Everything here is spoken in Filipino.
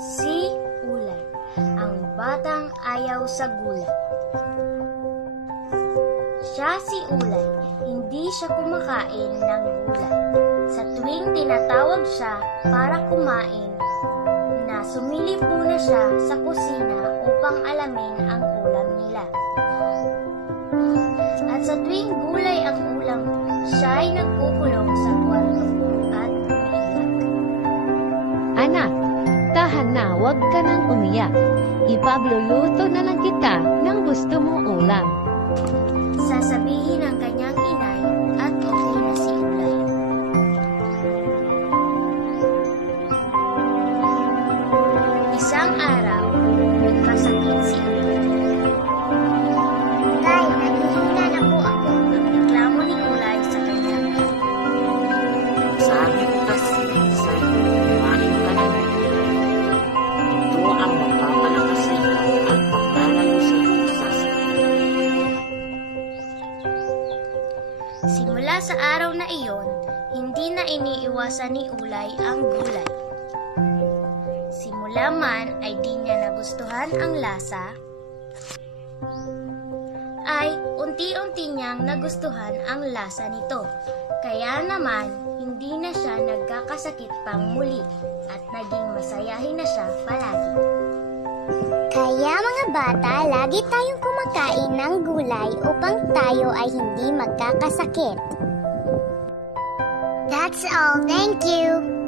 Si Ulay, ang batang ayaw sa gulay. Siya si Ulay, hindi siya kumakain ng gulay. Sa tuwing tinatawag siya para kumain, na sumilip muna siya sa kusina upang alamin ang ulam nila. At sa tuwing gulay ang ulam, siya ay nagkukulong sa kwarto at umiiyak. Anak, tahan na, huwag ka nang umiyak. Ipagluluto na lang kita ng gusto mong ulam. Sasabihin ng kanyang inay at uwi na si Ulay. Isang araw, nagkasakit si Ulay. Tay, naghihina na po ako. Ang reklamo ni Ulay sa kanya. Sabi ko kasi sa'yo, kumain ka ng gulay. Ito ang magpapalakas sa iyo at magdalayo sa iyo sa sakit. Simula sa araw na iyon, hindi na iniiwasan ni Ulay ang gulay. Simula man ay di niya nagustuhan ang lasa, ay unti-unti niyang nagustuhan ang lasa nito. Kaya naman, hindi na siya nagkakasakit pang muli at naging masayahin na siya palagi. Kaya mga bata, lagi tayong kumakain ng gulay upang tayo ay hindi magkakasakit. That's all. Thank you.